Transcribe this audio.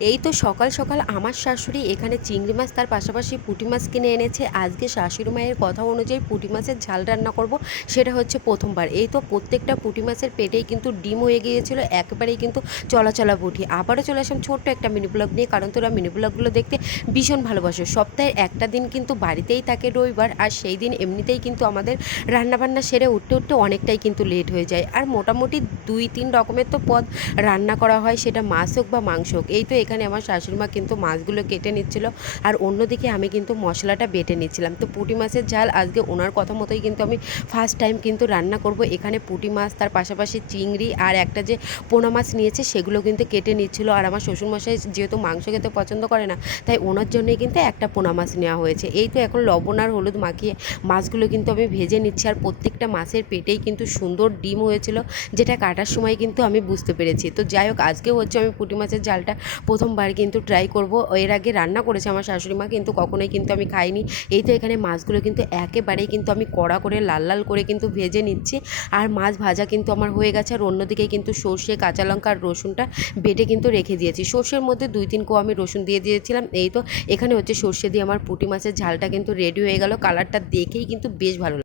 এই তো সকাল সকাল আমার শাশুড়ি এখানে চিংড়ি মাছ তার পাশাপাশি পুঁটি মাছ কিনে এনেছে। আজকে শাশুড়ি মায়ের কথা অনুযায়ী পুঁটি মাছের ঝাল রান্না করব, সেটা হচ্ছে প্রথমবার। এই তো প্রত্যেকটা পুঁটি মাছের পেটেই কিন্তু ডিম হয়ে গিয়েছিল, একেবারেই কিন্তু চলা পুঁটি। আবারও চলে আসলাম ছোট্ট একটা মিনি ব্লগ নিয়ে, কারণ তোরা মিনি ব্লগগুলো দেখতে ভীষণ ভালোবাসো। সপ্তাহে একটা দিন কিন্তু বাড়িতেই থাকে, রবিবার, আর সেই দিন এমনিতেই কিন্তু আমাদের রান্নাবান্না সেরে উঠতে উঠতে অনেকটাই কিন্তু লেট হয়ে যায়। আর মোটামুটি 2-3 রকমের তো পদ রান্না করা হয়, সেটা মাছ হোক বা মাংস হোক। এই তো এখানে আমার শাশুড়িমা কিন্তু মাছগুলো কেটে নিচ্ছিল, আর অন্যদিকে আমি কিন্তু মশলাটা বেটে নিচ্ছিলাম। তো পুঁটি মাছের ঝাল আজকে ওনার কথা মতোই কিন্তু আমি ফার্স্ট টাইম কিন্তু রান্না করব। এখানে পুঁটি মাছ, তার পাশাপাশি চিংড়ি আর একটা যে পোনা মাছ নিয়েছে সেগুলো কিন্তু কেটে নিচ্ছিল। আর আমার শ্বশুরমশাই যেহেতু মাংস খেতে পছন্দ করে না, তাই ওনার জন্যই কিন্তু একটা পোনা মাছ নেওয়া হয়েছে। এই তো এখন লবণ আর হলুদ মাখিয়ে মাছগুলো কিন্তু আমি ভেজে নিচ্ছি। আর প্রত্যেকটা মাছের পেটেই কিন্তু সুন্দর ডিম হয়েছিল, যেটা কাটার সময় কিন্তু আমি বুঝতে পেরেছি। তো যাই হোক, আজকেও হচ্ছে আমি পুঁটি মাছের ঝালটা প্রথমবার কিন্তু ট্রাই করব। এর আগে রান্না করেছে আমার শাশুড়ি মা, কিন্তু কখনোই কিন্তু আমি খাইনি। এই তো এখানে মাছগুলো কিন্তু একেবারেই কিন্তু আমি কড়া করে লাল লাল করে কিন্তু ভেজে নিচ্ছি। আর মাছ ভাজা কিন্তু আমার হয়ে গেছে। আর অন্যদিকে কিন্তু সর্ষে, কাঁচা লঙ্কা আর রসুনটা বেটে কিন্তু রেখে দিয়েছি। সর্ষের মধ্যে 2-3 কোয়া আমি রসুন দিয়ে দিয়েছিলাম। এই তো এখানে হচ্ছে সর্ষে দিয়ে আমার পুঁটি মাছের ঝালটা কিন্তু রেডি হয়ে গেল। কালারটা দেখেই কিন্তু বেশ ভালো।